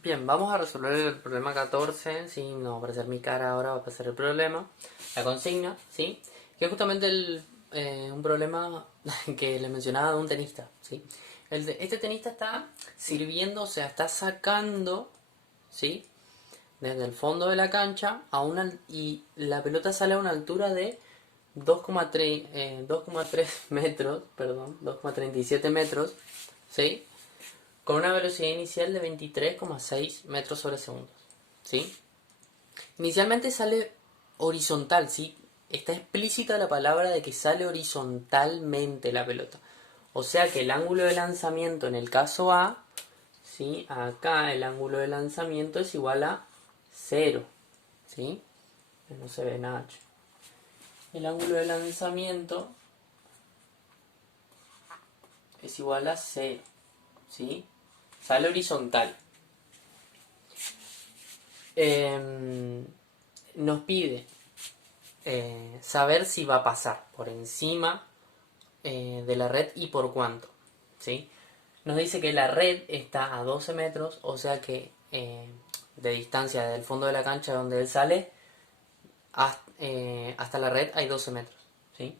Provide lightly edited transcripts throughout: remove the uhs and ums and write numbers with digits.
Bien, vamos a resolver el problema 14, ¿sí? No va a aparecer mi cara ahora, va a aparecer el problema, la consigna, ¿sí? Que es justamente un problema que le mencionaba de un tenista, ¿sí? Este tenista está sirviendo, o sea, está sacando, ¿sí? Desde el fondo de la cancha y la pelota sale a una altura de 2,3 metros, perdón, 2,37 metros, ¿sí? Con una velocidad inicial de 23,6 metros sobre segundo, ¿sí? Inicialmente sale horizontal, ¿sí? Está explícita la palabra de que sale horizontalmente la pelota. O sea que el ángulo de lanzamiento en el caso A, ¿sí? Acá el ángulo de lanzamiento es igual a 0, ¿sí? No se ve nada. El ángulo de lanzamiento es igual a 0, ¿sí? Sale horizontal. Nos pide saber si va a pasar por encima de la red y por cuánto, ¿sí? Nos dice que la red está a 12 metros, o sea que de distancia del fondo de la cancha donde él sale hasta la red hay 12 metros, ¿sí?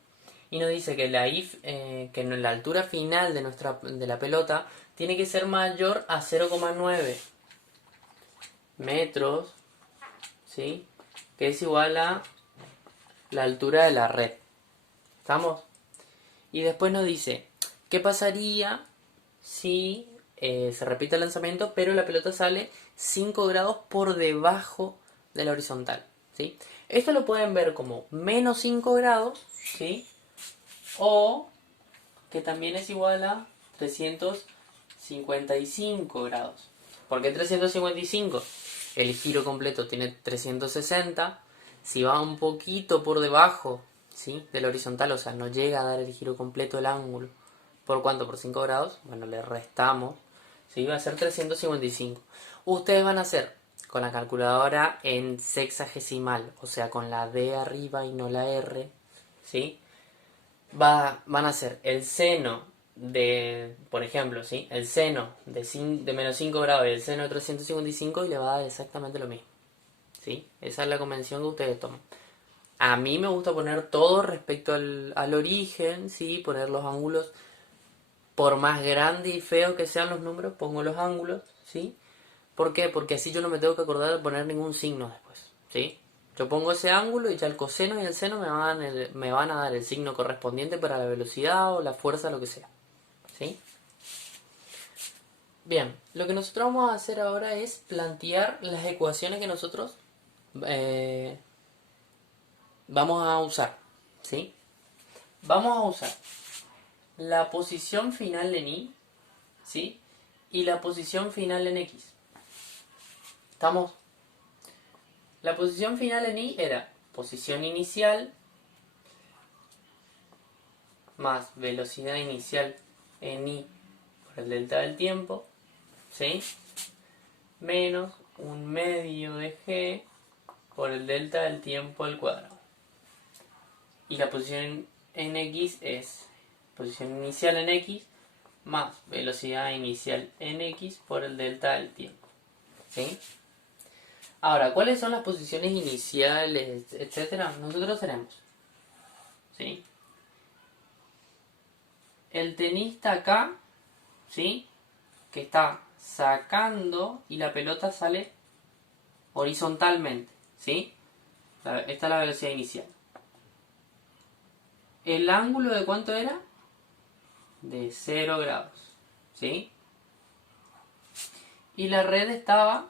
Y nos dice que que la altura final de la pelota tiene que ser mayor a 0,9 metros, ¿sí? Que es igual a la altura de la red. ¿Estamos? Y después nos dice, ¿qué pasaría si se repite el lanzamiento, pero la pelota sale 5 grados por debajo de la horizontal? ¿Sí? Esto lo pueden ver como menos 5 grados, ¿sí? O que también es igual a 355 grados. ¿Por qué 355? El giro completo tiene 360. Si va un poquito por debajo, ¿sí?, de la horizontal, o sea, no llega a dar el giro completo el ángulo. ¿Por cuánto? Por 5 grados. Bueno, le restamos. ¿Sí? Va a ser 355. Ustedes van a hacer con la calculadora en sexagesimal, o sea, con la D arriba y no la R, ¿sí? Van a ser el seno de, por ejemplo, ¿sí?, el seno de menos 5 grados y el seno de 355 y le va a dar exactamente lo mismo, ¿sí? Esa es la convención que ustedes toman. A mí me gusta poner todo respecto al origen, ¿sí? Poner los ángulos, por más grande y feo que sean los números, pongo los ángulos, ¿sí? ¿Por qué? Porque así yo no me tengo que acordar de poner ningún signo después, ¿sí? Yo pongo ese ángulo y ya el coseno y el seno me van a dar el signo correspondiente para la velocidad o la fuerza, lo que sea, ¿sí? Bien, lo que nosotros vamos a hacer ahora es plantear las ecuaciones que nosotros eh, vamos a usar, ¿sí? Vamos a usar la posición final en Y, ¿sí? Y la posición final en X. ¿Estamos? La posición final en Y era posición inicial más velocidad inicial en I por el delta del tiempo, ¿sí? Menos un medio de G por el delta del tiempo al cuadrado. Y la posición en X es posición inicial en X más velocidad inicial en X por el delta del tiempo, ¿sí? Ahora, ¿cuáles son las posiciones iniciales, etcétera? Nosotros tenemos, ¿sí?, el tenista acá, ¿sí?, que está sacando y la pelota sale horizontalmente, ¿sí? Esta es la velocidad inicial. ¿El ángulo de cuánto era? De 0 grados, ¿sí? Y la red estaba,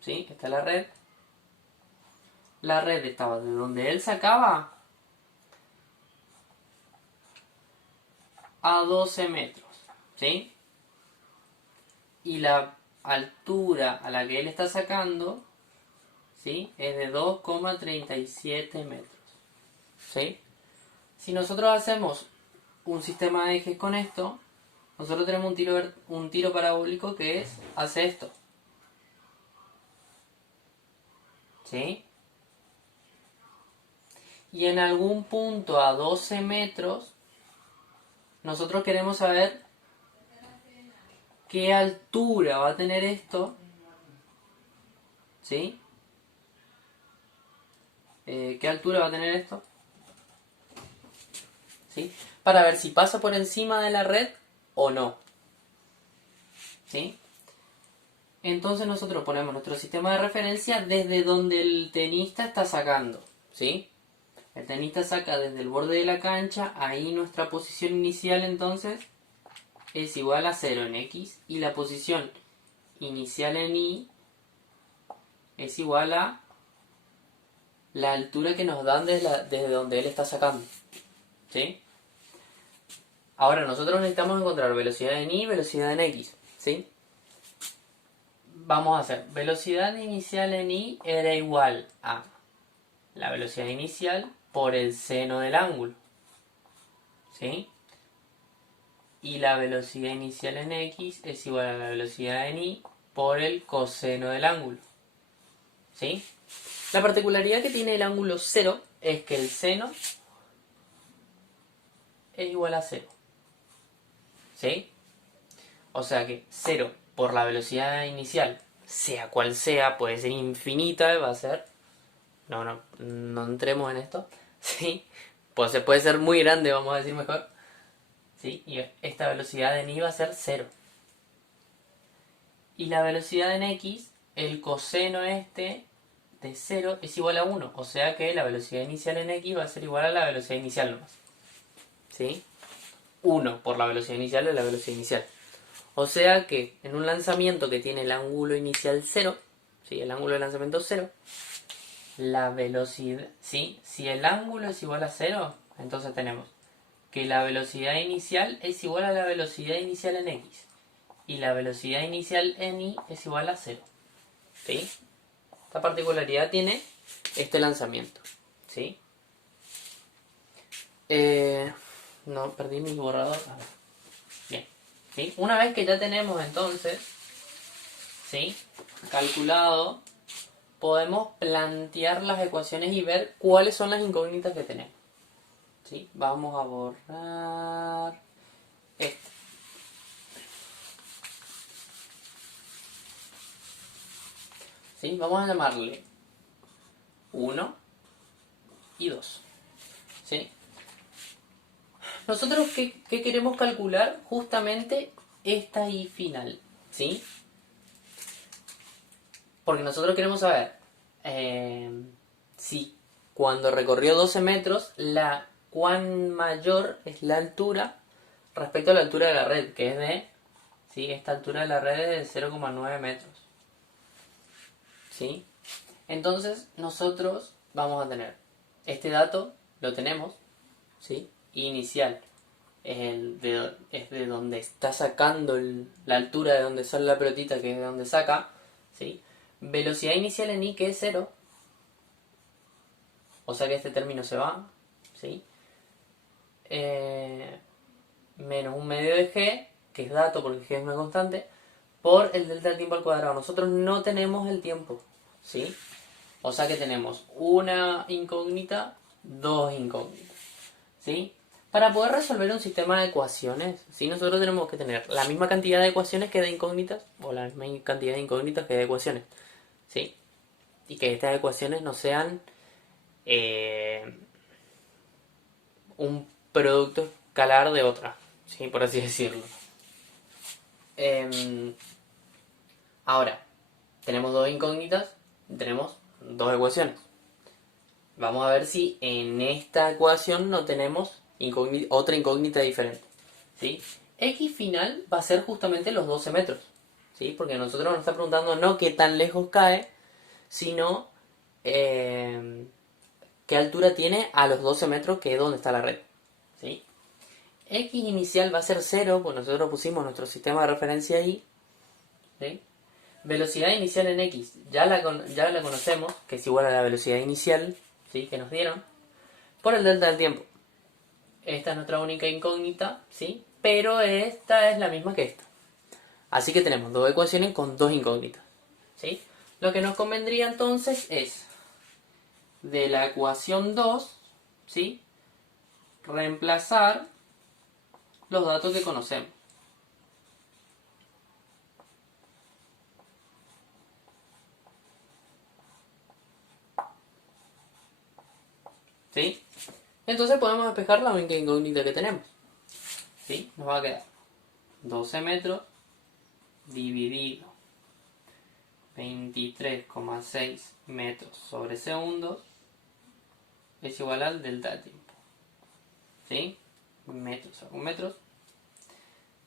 ¿sí? Esta es la red. La red estaba de donde él sacaba a 12 metros, ¿sí? Y la altura a la que él está sacando, ¿sí?, es de 2,37 metros, ¿sí? Si nosotros hacemos un sistema de ejes con esto, nosotros tenemos un tiro parabólico que hace esto, ¿sí? Y en algún punto a 12 metros, nosotros queremos saber qué altura va a tener esto ¿sí? ¿Qué altura va a tener esto? ¿Sí? Para ver si pasa por encima de la red o no. ¿Sí? Entonces nosotros ponemos nuestro sistema de referencia desde donde el tenista está sacando. ¿Sí? El tenista saca desde el borde de la cancha, ahí nuestra posición inicial entonces es igual a 0 en X y la posición inicial en Y es igual a la altura que nos dan desde donde él está sacando. ¿Sí? Ahora nosotros necesitamos encontrar velocidad en Y y velocidad en X. ¿Sí? Vamos a hacer velocidad inicial en Y era igual a la velocidad inicial por el seno del ángulo. ¿Sí? Y la velocidad inicial en X es igual a la velocidad en Y por el coseno del ángulo. ¿Sí? La particularidad que tiene el ángulo 0 es que el seno es igual a 0. ¿Sí? O sea que 0 por la velocidad inicial, sea cual sea, puede ser infinita, va a ser... No entremos en esto. ¿Sí? Pues se puede ser muy grande, vamos a decir mejor. ¿Sí? Y esta velocidad en Y va a ser 0. Y la velocidad en X, el coseno este de 0 es igual a 1. O sea que la velocidad inicial en X va a ser igual a la velocidad inicial nomás. ¿Sí? 1 por la velocidad inicial de la velocidad inicial. O sea que en un lanzamiento que tiene el ángulo inicial 0, ¿sí? El ángulo de lanzamiento 0, la velocidad, ¿sí? Si el ángulo es igual a 0, entonces tenemos que la velocidad inicial es igual a la velocidad inicial en X. Y la velocidad inicial en Y es igual a 0. ¿Sí? Esta particularidad tiene este lanzamiento. ¿Sí? No, perdí mi borrador. A ver. Bien. ¿Sí? Una vez que ya tenemos entonces, ¿sí? Calculado, podemos plantear las ecuaciones y ver cuáles son las incógnitas que tenemos. ¿Sí? Vamos a borrar esto. ¿Sí? Vamos a llamarle 1 y 2. ¿Sí? Nosotros, ¿qué queremos calcular? Justamente esta y final. ¿Sí? Porque nosotros queremos saber si cuando recorrió 12 metros, cuán mayor es la altura respecto a la altura de la red, que es de... ¿Sí? Esta altura de la red es de 0,9 metros. ¿Sí? Entonces, nosotros vamos a tener este dato, lo tenemos, ¿sí? Inicial. Es de donde está sacando la altura de donde sale la pelotita, que es de donde saca, ¿sí? Velocidad inicial en I, que es 0, o sea que este término se va, ¿sí? Menos un medio de G, que es dato porque G es una constante, por el delta del tiempo al cuadrado. Nosotros no tenemos el tiempo, ¿sí? O sea que tenemos una incógnita, dos incógnitas, ¿sí? Para poder resolver un sistema de ecuaciones, ¿sí? Nosotros tenemos que tener la misma cantidad de ecuaciones que de incógnitas, o la misma cantidad de incógnitas que de ecuaciones, ¿sí? Y que estas ecuaciones no sean un producto escalar de otra, ¿sí? Por así decirlo. Ahora, tenemos dos incógnitas, tenemos dos ecuaciones. Vamos a ver si en esta ecuación no tenemos otra incógnita diferente. ¿Sí? X final va a ser justamente los 12 metros. ¿Sí? Porque nosotros nos está preguntando no qué tan lejos cae, sino qué altura tiene a los 12 metros, que es donde está la red. ¿Sí? X inicial va a ser 0, pues nosotros pusimos nuestro sistema de referencia ahí. ¿Sí? Velocidad inicial en X, ya la conocemos, que es igual a la velocidad inicial, ¿sí? Que nos dieron, por el delta del tiempo. Esta es nuestra única incógnita, ¿sí? Pero esta es la misma que esta. Así que tenemos dos ecuaciones con dos incógnitas, ¿sí? Lo que nos convendría entonces es, de la ecuación 2, ¿sí? Reemplazar los datos que conocemos. ¿Sí? Entonces podemos despejar la única incógnita que tenemos. ¿Sí? Nos va a quedar 12 metros dividido 23,6 metros sobre segundos es igual al delta del tiempo. ¿Sí? Metros con metros.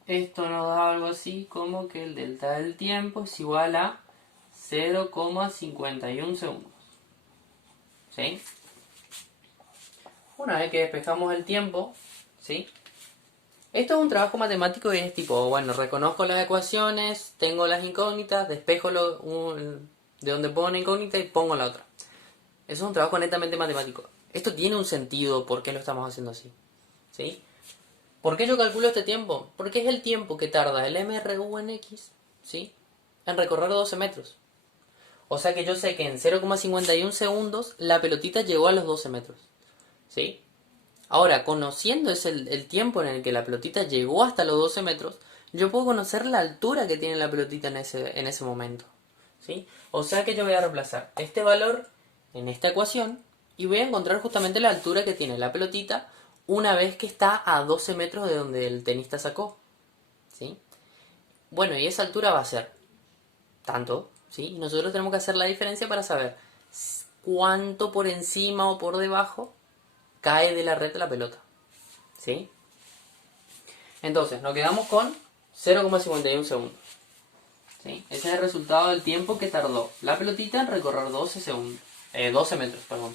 Esto nos da algo así como que el delta del tiempo es igual a 0,51 segundos. ¿Sí? Una vez que despejamos el tiempo, ¿sí? Esto es un trabajo matemático y es tipo, bueno, reconozco las ecuaciones, tengo las incógnitas, despejo de donde pongo una incógnita y pongo la otra. Eso es un trabajo netamente matemático. Esto tiene un sentido por qué lo estamos haciendo así. ¿Sí? ¿Por qué yo calculo este tiempo? Porque es el tiempo que tarda el MRU en X, ¿sí? En recorrer 12 metros. O sea que yo sé que en 0,51 segundos la pelotita llegó a los 12 metros. ¿Sí? Ahora, conociendo el tiempo en el que la pelotita llegó hasta los 12 metros, yo puedo conocer la altura que tiene la pelotita en ese momento. ¿Sí? O sea que yo voy a reemplazar este valor en esta ecuación y voy a encontrar justamente la altura que tiene la pelotita una vez que está a 12 metros de donde el tenista sacó. ¿Sí? Bueno, y esa altura va a ser tanto, ¿sí? Y nosotros tenemos que hacer la diferencia para saber cuánto por encima o por debajo cae de la red la pelota. ¿Sí? Entonces, nos quedamos con 0,51 segundos. ¿Sí? Ese es el resultado del tiempo que tardó la pelotita en recorrer 12 metros. Perdón.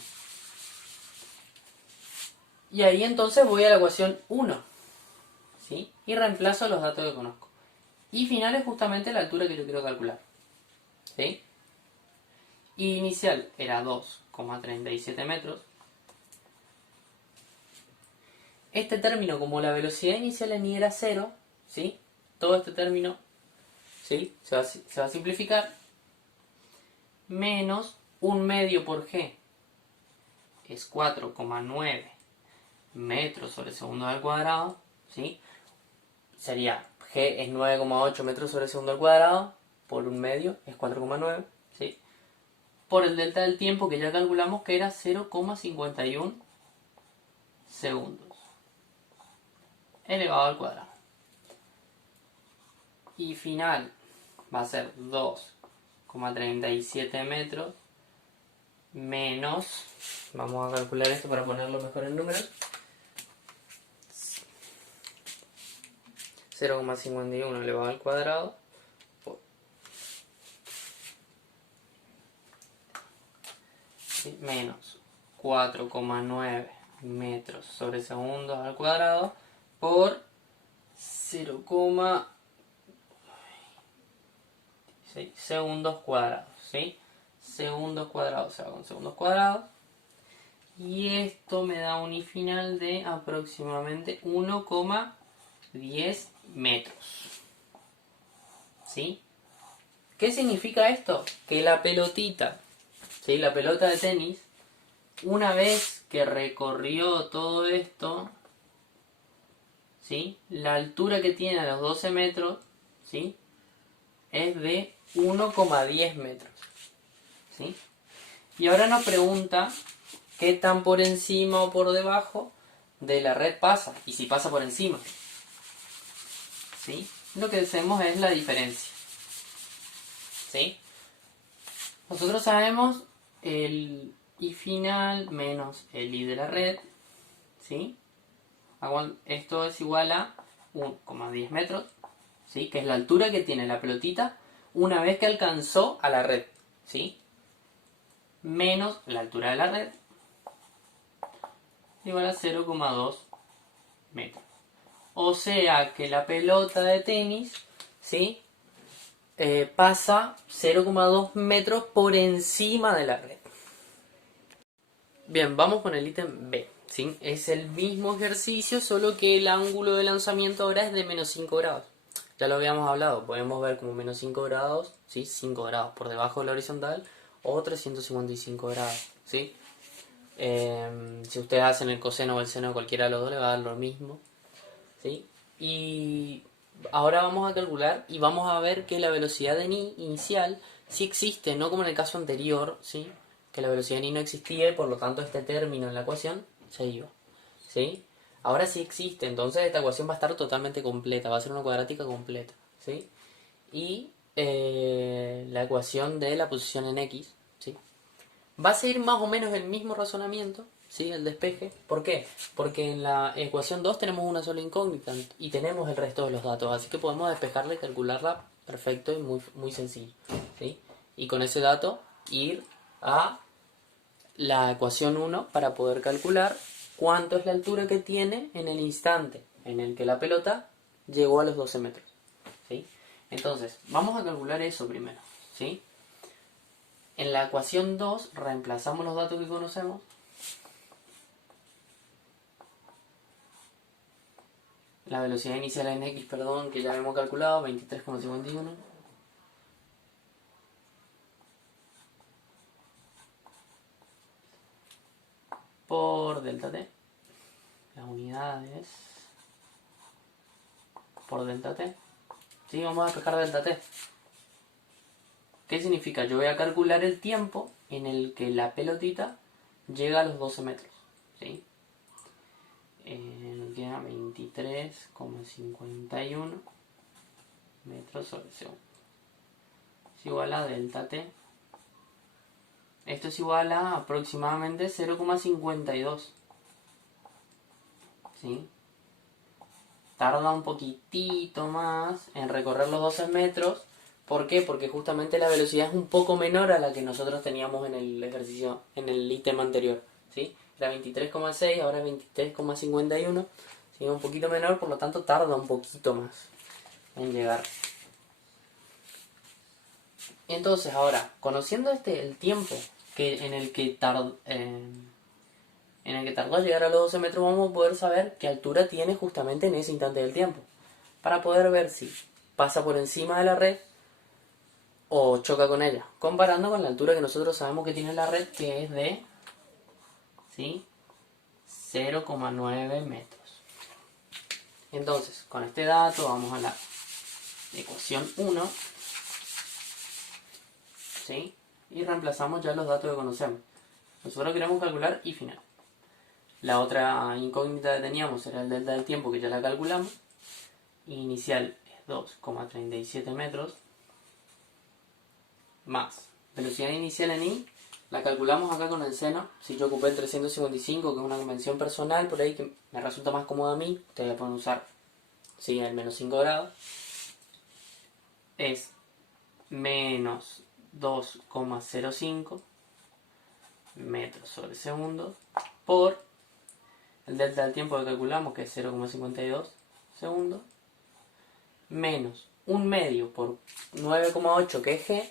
Y ahí entonces voy a la ecuación 1. ¿Sí? Y reemplazo los datos que conozco. Y final es justamente la altura que yo quiero calcular. ¿Sí? Y inicial era 2,37 metros. Este término, como la velocidad inicial en i era 0, ¿sí? Todo este término, ¿sí? Se va a simplificar. Menos 1 medio por g es 4,9 metros sobre segundo al cuadrado, ¿sí? Sería g es 9,8 metros sobre segundo al cuadrado, por 1 medio es 4,9, ¿sí? Por el delta del tiempo que ya calculamos que era 0,51 segundos elevado al cuadrado. Y final va a ser 2,37 metros menos, vamos a calcular esto para ponerlo mejor en números, 0,51 elevado al cuadrado por, ¿sí? Menos 4,9 metros sobre segundos al cuadrado por 0,6 segundos cuadrados, ¿sí? Segundos cuadrados se va con segundos cuadrados. Y esto me da un i final de aproximadamente 1,10 metros. ¿Sí? ¿Qué significa esto? Que la pelotita, ¿sí? La pelota de tenis, una vez que recorrió todo esto, ¿sí? La altura que tiene a los 12 metros, ¿sí? Es de 1,10 metros. ¿Sí? Y ahora nos pregunta qué tan por encima o por debajo de la red pasa. Y si pasa por encima. ¿Sí? Lo que hacemos es la diferencia. ¿Sí? Nosotros sabemos el i final menos el i de la red. ¿Sí? Esto es igual a 1,10 metros. ¿Sí? Que es la altura que tiene la pelotita una vez que alcanzó a la red. ¿Sí? Menos la altura de la red, igual a 0,2 metros. O sea que la pelota de tenis, ¿sí? Pasa 0,2 metros por encima de la red. Bien, vamos con el ítem B. ¿Sí? Es el mismo ejercicio, solo que el ángulo de lanzamiento ahora es de menos 5 grados. Ya lo habíamos hablado, podemos ver como menos 5 grados, ¿sí? 5 grados por debajo de la horizontal o 355 grados, ¿sí? Si ustedes hacen el coseno o el seno de cualquiera de los dos, le va a dar lo mismo, ¿sí? Y ahora vamos a calcular y vamos a ver que la velocidad de inicial sí existe, no como en el caso anterior, ¿sí? que la velocidad ni no existía y por lo tanto este término en la ecuación se iba. ¿Sí? Ahora sí existe, entonces esta ecuación va a estar totalmente completa, va a ser una cuadrática completa. ¿Sí? Y la ecuación de la posición en X, ¿sí? Va a seguir más o menos el mismo razonamiento, ¿sí? El despeje. ¿Por qué? Porque en la ecuación 2 tenemos una sola incógnita y tenemos el resto de los datos, así que podemos despejarla y calcularla perfecto y muy, muy sencillo, ¿sí? Y con ese dato ir a la ecuación 1 para poder calcular cuánto es la altura que tiene en el instante en el que la pelota llegó a los 12 metros, ¿sí? Entonces, vamos a calcular eso primero, ¿sí? En la ecuación 2 reemplazamos los datos que conocemos. La velocidad inicial en X, perdón, que ya hemos calculado, 23,51. Por delta T. Las unidades por delta T. Sí, vamos a despejar delta T. ¿Qué significa? Yo voy a calcular el tiempo en el que la pelotita llega a los 12 metros, ¿sí? Nos queda 23,51 metros sobre segundo. Es igual a delta T. Esto es igual a aproximadamente 0,52. ¿Sí? Tarda un poquitito más en recorrer los 12 metros. ¿Por qué? Porque justamente la velocidad es un poco menor a la que nosotros teníamos en el ejercicio, en el ítem anterior. ¿Sí? Era 23,6, ahora es 23,51. ¿Sí? Un poquito menor, por lo tanto tarda un poquito más en llegar. Entonces ahora, conociendo el tiempo en el que tardó a llegar a los 12 metros, vamos a poder saber qué altura tiene justamente en ese instante del tiempo. Para poder ver si pasa por encima de la red o choca con ella. Comparando con la altura que nosotros sabemos que tiene la red, que es de, ¿sí?, 0,9 metros. Entonces, con este dato vamos a la ecuación 1. ¿Sí? Y reemplazamos ya los datos que conocemos. Nosotros queremos calcular y final. La otra incógnita que teníamos era el delta del tiempo, que ya la calculamos. Inicial es 2,37 metros. Más velocidad inicial en I, la calculamos acá con el seno. Si yo ocupé el 355, que es una convención personal, por ahí que me resulta más cómoda a mí, ustedes pueden usar, sí, el menos 5 grados. Es menos 2,05 metros sobre segundo por el delta del tiempo que calculamos, que es 0,52 segundos, menos un medio por 9,8, que es G,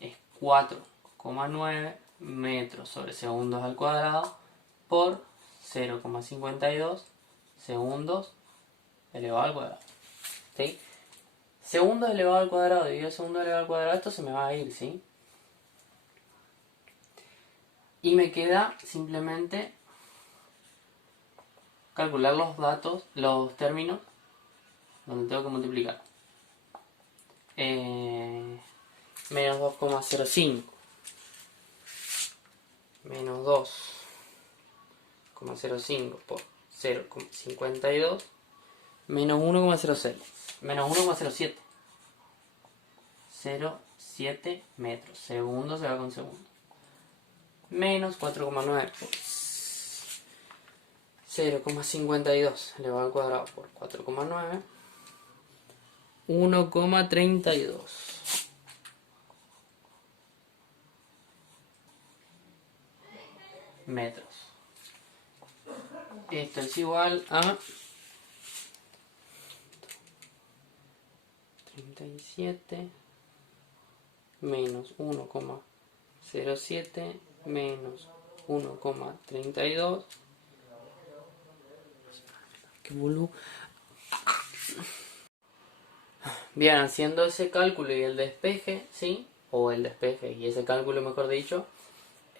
es 4,9 metros sobre segundos al cuadrado por 0,52 segundos elevado al cuadrado. ¿Sí? Segundos elevado al cuadrado dividido segundos elevado al cuadrado, esto se me va a ir, ¿sí? Y me queda simplemente calcular los datos, los términos, donde tengo que multiplicar. Menos 2,05 menos 2,05 por 0,52 menos 1,06 menos 1,07 0,7 metros. Segundo se va con segundo. Menos 4,9 por 0,52 elevado al cuadrado por 4,9. 1,32 metros. Esto es igual a 37 menos 1,07 menos 1,32. ¡Qué boludo! Bien, haciendo ese cálculo y el despeje, ¿sí? O el despeje y ese cálculo, mejor dicho,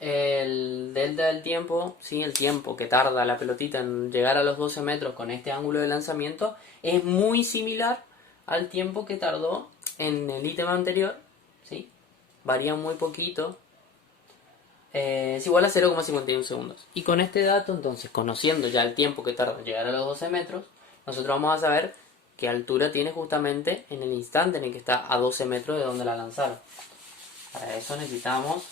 el delta del tiempo, ¿sí?, el tiempo que tarda la pelotita en llegar a los 12 metros con este ángulo de lanzamiento, es muy similar al tiempo que tardó en el ítem anterior, ¿sí? Varía muy poquito. es igual a 0,51 segundos. Y con este dato, entonces, conociendo ya el tiempo que tarda en llegar a los 12 metros, nosotros vamos a saber qué altura tiene justamente en el instante en el que está a 12 metros de donde la lanzaron. Para eso necesitamos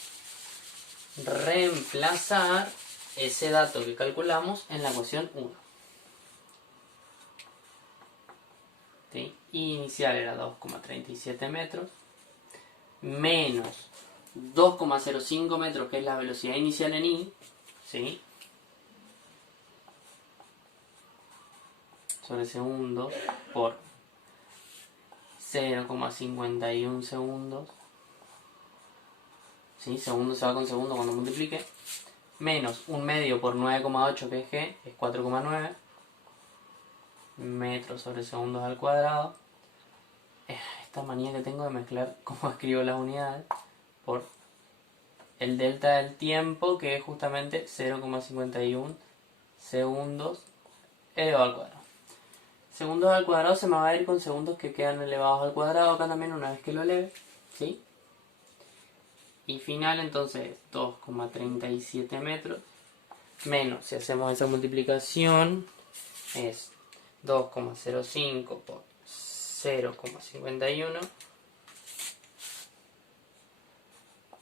reemplazar ese dato que calculamos en la ecuación 1. ¿Sí? Inicial era 2,37 metros menos 2,05 metros, que es la velocidad inicial en I, ¿sí? Sobre segundos por 0,51 segundos, ¿sí? Segundo se va con segundo cuando multiplique, menos un medio por 9,8, que es G, es 4,9 metros sobre segundos al cuadrado. Esta manía que tengo de mezclar cómo escribo las unidades por el delta del tiempo, que es justamente 0,51 segundos elevado al cuadrado. Segundos al cuadrado se me va a ir con segundos que quedan elevados al cuadrado acá también una vez que lo eleve, ¿sí? Y final entonces 2,37 metros menos, si hacemos esa multiplicación, es 2,05 por 0,51,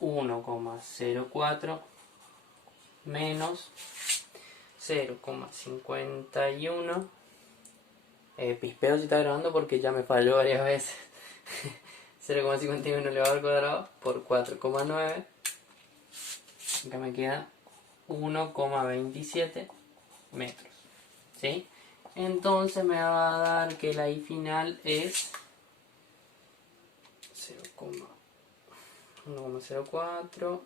1,04 menos 0,51. Pispeo si está grabando porque ya me falló varias veces. 0,51 elevado al cuadrado por 4,9. Acá me queda 1,27 metros. ¿Sí? Entonces me va a dar que la I final es 1,04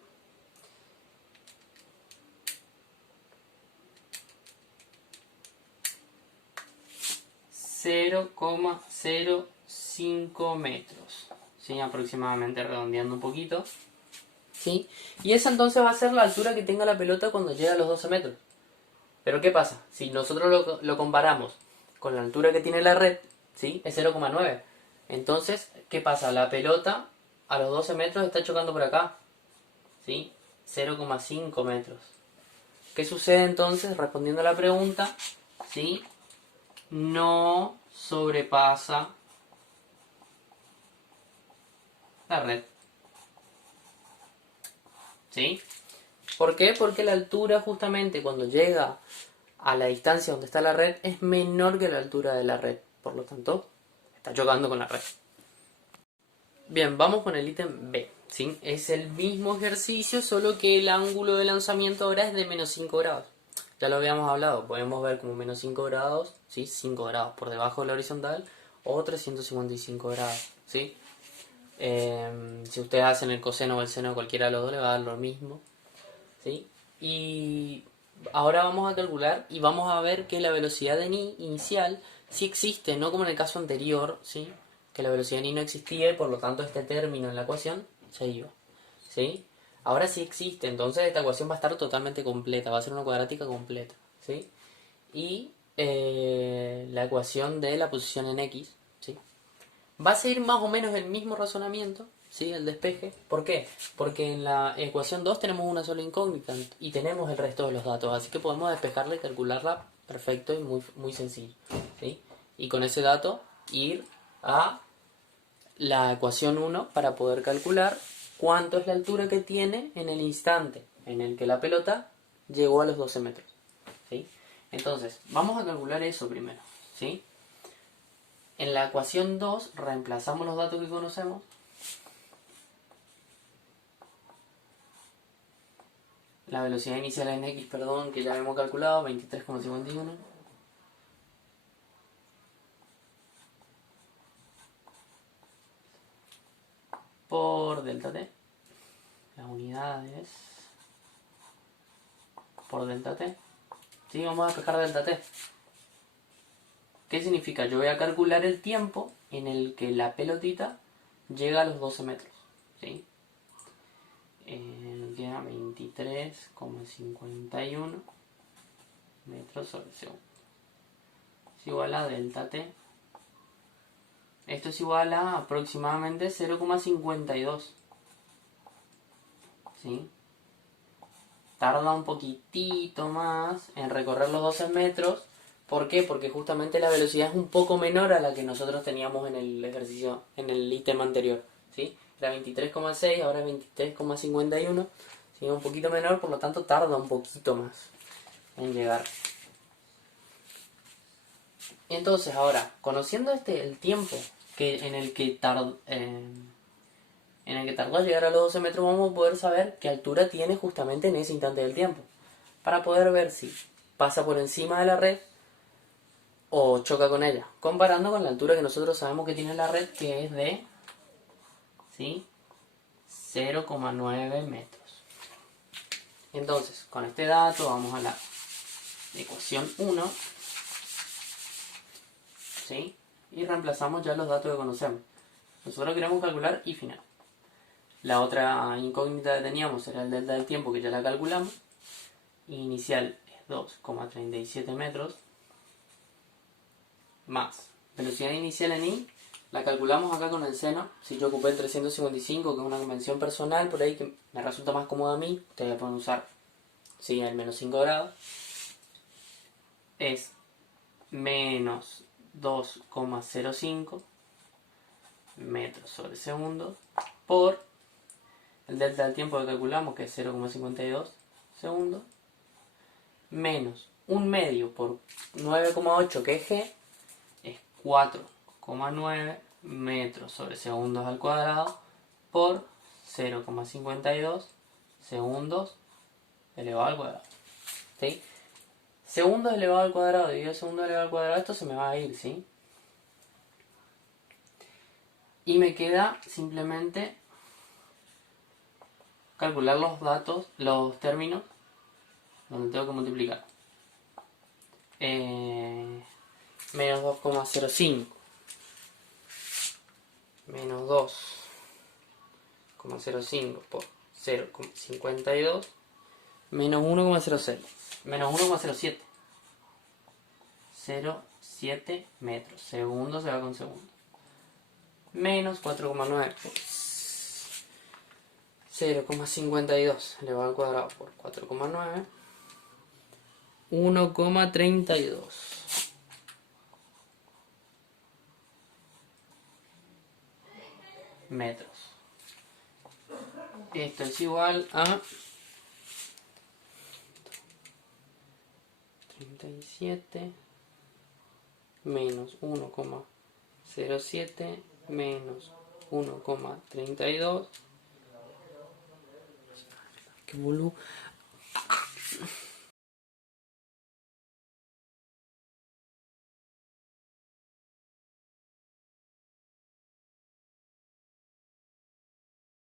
0,05 metros, ¿sí? Aproximadamente, redondeando un poquito, ¿sí? Y esa entonces va a ser la altura que tenga la pelota cuando llegue a los 12 metros. Pero ¿qué pasa? Si nosotros lo comparamos con la altura que tiene la red, ¿sí? Es 0,9. Entonces, ¿qué pasa? La pelota a los 12 metros está chocando por acá, ¿sí? 0,5 metros. ¿Qué sucede entonces? Respondiendo a la pregunta, ¿sí? No sobrepasa la red. ¿Sí? ¿Por qué? Porque la altura justamente cuando llega a la distancia donde está la red es menor que la altura de la red. Por lo tanto, está chocando con la red. Bien, vamos con el ítem B. ¿Sí? Es el mismo ejercicio, solo que el ángulo de lanzamiento ahora es de menos 5 grados. Ya lo habíamos hablado, podemos ver como menos 5 grados, ¿sí? 5 grados por debajo de la horizontal o 355 grados, ¿sí? Si ustedes hacen el coseno o el seno, cualquiera de los dos le va a dar lo mismo, ¿sí? Y ahora vamos a calcular y vamos a ver que la velocidad de ni inicial sí existe, no como en el caso anterior, ¿sí? Que la velocidad de ni no existía y por lo tanto este término en la ecuación se iba, ¿sí? Ahora sí existe, entonces esta ecuación va a estar totalmente completa, va a ser una cuadrática completa, ¿sí? Y la ecuación de la posición en X, ¿sí? Va a seguir más o menos el mismo razonamiento, ¿sí? El despeje. ¿Por qué? Porque en la ecuación 2 tenemos una sola incógnita y tenemos el resto de los datos, así que podemos despejarla y calcularla perfecto y muy, muy sencillo, ¿sí? Y con ese dato ir a la ecuación 1 para poder calcular cuánto es la altura que tiene en el instante en el que la pelota llegó a los 12 metros, ¿sí? Entonces, vamos a calcular eso primero, ¿sí? En la ecuación 2 reemplazamos los datos que conocemos. La velocidad inicial en X, perdón, que ya hemos calculado, 23,51. Por delta T. La unidad es por delta T. Sí, vamos a despejar delta T. ¿Qué significa? Yo voy a calcular el tiempo en el que la pelotita llega a los 12 metros, ¿sí? Queda 23,51 metros sobre segundo. Es igual a delta T. Esto es igual a aproximadamente 0,52, ¿sí? tarda un poquitito más en recorrer los 12 metros. ¿Por qué? Porque justamente la velocidad es un poco menor a la que nosotros teníamos en el ejercicio, en el ítem anterior, ¿sí? Era 23,6, ahora es 23,51, ¿sí? Un poquito menor, por lo tanto tarda un poquito más en llegar. Entonces ahora, conociendo el tiempo en el que tardó a llegar a los 12 metros, vamos a poder saber qué altura tiene justamente en ese instante del tiempo, para poder ver si pasa por encima de la red o choca con ella, comparando con la altura que nosotros sabemos que tiene la red, que es de, ¿sí?, 0,9 metros. Entonces, con este dato vamos a la ecuación 1, ¿sí?, y reemplazamos ya los datos que conocemos. Nosotros queremos calcular y final. La otra incógnita que teníamos era el delta del tiempo, que ya la calculamos. Inicial es 2,37 metros. Más velocidad inicial en I, la calculamos acá con el seno. Si yo ocupé el 355, que es una convención personal, por ahí que me resulta más cómoda a mí, ustedes pueden usar, sí, el menos 5 grados. Es menos 2,05 metros sobre segundo por el delta del tiempo que calculamos, que es 0,52 segundos, menos un medio por 9,8, que es G, es 4,9 metros sobre segundos al cuadrado por 0,52 segundos elevado al cuadrado. ¿Sí? Segundos elevado al cuadrado dividido segundos elevado al cuadrado, esto se me va a ir, ¿sí? Y me queda simplemente calcular los datos, los términos, donde tengo que multiplicar. Menos 2,05 menos 2,05 por 0,52 menos 1,06 menos 1,07 0,7 metros. Segundo se va con segundo. Menos 4,9 por 0,52 elevado al cuadrado por 4,9, 1,32 metros. Esto es igual a 37 menos 1,07 menos 1,32.